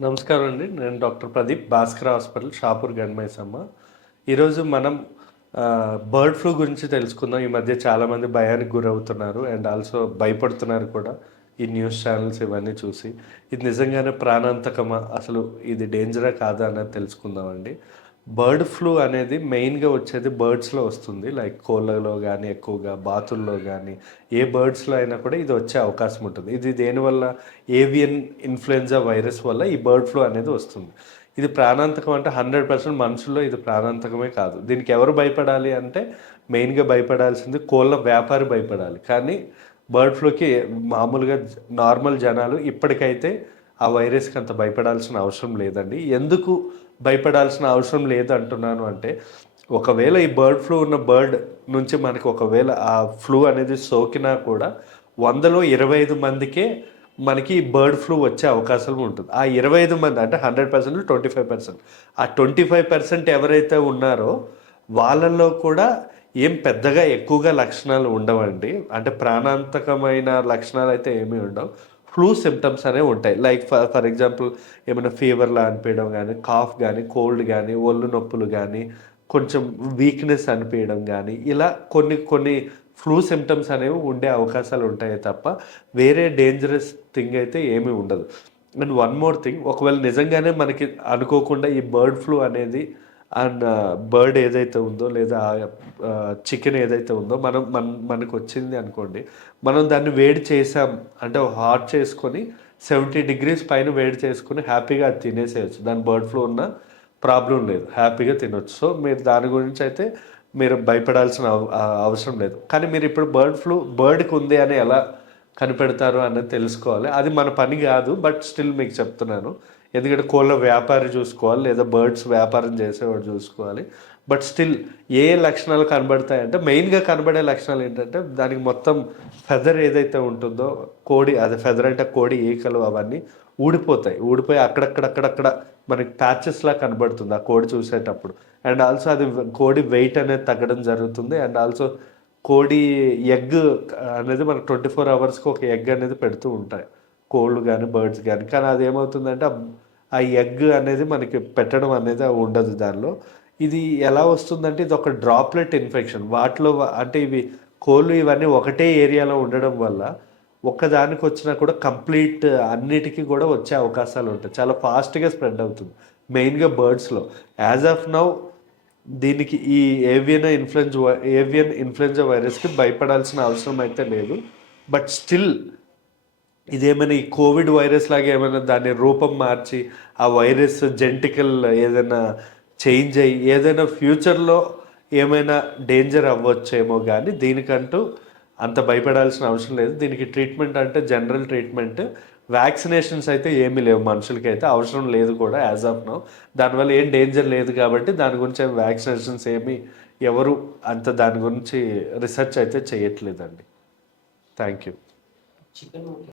నమస్కారం అండి. నేను డాక్టర్ ప్రదీప్, భాస్కర్ హాస్పిటల్, షాపూర్, గన్మైసమ్మ. ఈరోజు మనం బర్డ్ ఫ్లూ గురించి తెలుసుకుందాం. ఈ మధ్య చాలామంది భయానికి గురవుతున్నారు అండ్ ఆల్సో భయపడుతున్నారు కూడా ఈ న్యూస్ ఛానల్స్ ఇవన్నీ చూసి. ఇది నిజంగానే ప్రాణాంతకమా? అసలు ఇది డేంజరా కాదా అన్నది తెలుసుకుందామండి. బర్డ్ ఫ్లూ అనేది మెయిన్‌గా వచ్చేది బర్డ్స్‌లో వస్తుంది. లైక్ కోళ్ళలో గానీ, ఎక్కువగా బాతుల్లో గానీ, ఏ బర్డ్స్‌లో అయినా కూడా ఇది వచ్చే అవకాశం ఉంటుంది. ఇది దేనివల్ల? ఏవియన్ ఇన్‌ఫ్లుయెంజా వైరస్ వల్ల ఈ బర్డ్ ఫ్లూ అనేది వస్తుంది. ఇది ప్రాణాంతకం అంటే 100% మనుషుల్లో ఇది ప్రాణాంతకమే కాదు. దీనికి ఎవరు భయపడాలి అంటే మెయిన్‌గా భయపడాల్సింది కోళ్ళ వ్యాపారి భయపడాలి. కానీ బర్డ్ ఫ్లూకి మామూలుగా నార్మల్ జనాలు ఇప్పటికైతే ఆ వైరస్‌కి అంత భయపడాల్సిన అవసరం లేదండి. ఎందుకు భయపడాల్సిన అవసరం లేదు అంటున్నాను అంటే, ఒకవేళ ఈ బర్డ్ ఫ్లూ ఉన్న బర్డ్ నుంచి మనకి ఒకవేళ ఆ ఫ్లూ అనేది సోకినా కూడా 100లో 25 మందికే మనకి బర్డ్ ఫ్లూ వచ్చే అవకాశం ఉంటుంది. ఆ 25 మంది అంటే 100%లో 25%. ఆ 25% ఎవరైతే ఉన్నారో వాళ్ళల్లో కూడా ఏం పెద్దగా ఎక్కువగా లక్షణాలు ఉండవండి. అంటే ప్రాణాంతకమైన లక్షణాలు అయితే ఏమీ ఉండవు. ఫ్లూ సిమ్టమ్స్ అనేవి ఉంటాయి. లైక్ ఫర్ ఎగ్జాంపుల్ ఏమైనా ఫీవర్‌లా అనిపియడం గానీ, కాఫ్ గానీ, కోల్డ్ గానీ, ఒళ్ళు నొప్పులు గానీ, కొంచెం వీక్‌నెస్ అనిపియడం గానీ, ఇలా కొన్ని కొన్ని ఫ్లూ సిమ్టమ్స్ అనేవి ఉండే అవకాశాలు ఉంటాయే తప్ప, వేరే డేంజరస్ థింగ్ అయితే ఏమీ ఉండదు. అండ్ వన్ మోర్ థింగ్, ఒకవేళ నిజంగానే మనకి అనుకోకుండా ఈ బర్డ్ ఫ్లూ అనేది అండ్ బర్డ్ ఏదైతే ఉందో లేదా చికెన్ ఏదైతే ఉందో మనకొచ్చింది అనుకోండి. మనం దాన్ని వేడి చేసాం అంటే హాట్ చేసుకొని 70 డిగ్రీస్ పైన వేడి చేసుకొని హ్యాపీగా అది తినేసేయొచ్చు. దాని బర్డ్ ఫ్లూ ఉన్నా ప్రాబ్లమ్ లేదు. హ్యాపీగా తినొచ్చు. సో, మీరు దాని గురించి అయితే మీరు భయపడాల్సిన అవసరం లేదు. కానీ మీరిప్పుడు బర్డ్ ఫ్లూ బర్డ్‌కి ఉంది అని ఎలా కనిపెడతారు అన్నది తెలుసుకోవాలి. అది మన పని గాదు. బట్ స్టిల్ మీకు చెప్తున్నాను. ఎందుకంటే కోళ్ళ వ్యాపారి చూసుకోవాలి, లేదా బర్డ్స్ వ్యాపారం చేసేవాడు చూసుకోవాలి. బట్ స్టిల్ ఏ లక్షణాలు కనబడతాయంటే మెయిన్‌గా కనబడే లక్షణాలు ఏంటంటే దానికి మొత్తం ఫెదర్ ఏదైతే ఉంటుందో అది ఫెదర్ అంటే కోడి ఈకలు అవన్నీ ఊడిపోతాయి. ఊడిపోయి అక్కడక్కడ మనకి ప్యాచెస్‌లా కనబడుతుంది ఆ కోడి చూసేటప్పుడు. అండ్ ఆల్సో అది కోడి వెయిట్ అనేది తగ్గడం జరుగుతుంది. అండ్ ఆల్సో కోడి ఎగ్ అనేది మనకు 24 అవర్స్‌కి ఒక ఎగ్ అనేది పెడుతూ ఉంటాయి. కోళ్ళు గానీ, బర్డ్స్ గానీ. కానీ అదేమవుతుందంటే ఆ ఎగ్ అనేది మనకి పెట్టడం అనేది ఉండదు దానిలో. ఇది ఎలా వస్తుందంటే ఇదొక డ్రాప్లెట్ ఇన్ఫెక్షన్. వాటిలో అంటే ఇవి కోళ్ళు ఇవన్నీ ఒకటే ఏరియాలో ఉండడం వల్ల ఒక్కదానికొచ్చినా కూడా కంప్లీట్ అన్నిటికి కూడా వచ్చే అవకాశాలుంటాయి. చాలా ఫాస్ట్‌గా స్ప్రెడ్ అవుతుంది. మెయిన్‌గా బర్డ్స్‌లో. యాజ్ ఆఫ్ నౌ దీనికి ఈ ఏవియన్ ఇన్‌ఫ్లుయెంజా వైరస్‌కి భయపడాల్సిన అవసరం అయితే లేదు. బట్ స్టిల్ ఇదేమైనా ఈ కోవిడ్ వైరస్ లాగా ఏమైనా దాని రూపం మార్చి, ఆ వైరస్ జెనెటికల్ ఏదైనా చేంజ్ అయ్యి, ఏదైనా ఫ్యూచర్‌లో ఏమైనా డేంజర్ అవ్వచ్చేమో గానీ, దీనికంటూ అంత భయపడాల్సిన అవసరం లేదు. దీనికి ట్రీట్మెంట్ అంటే జనరల్ ట్రీట్మెంట్. వ్యాక్సినేషన్స్ అయితే ఏమీ లేవు మనుషులకైతే. అవసరం లేదు కూడా యాజ్ ఆఫ్ నౌ. దానివల్ల ఏం డేంజర్ లేదు కాబట్టి దాని గురించి వ్యాక్సినేషన్స్ ఏమీ ఎవరు అంత దాని గురించి రిసర్చ్ అయితే చేయట్లేదండి. Thank you. చికెన్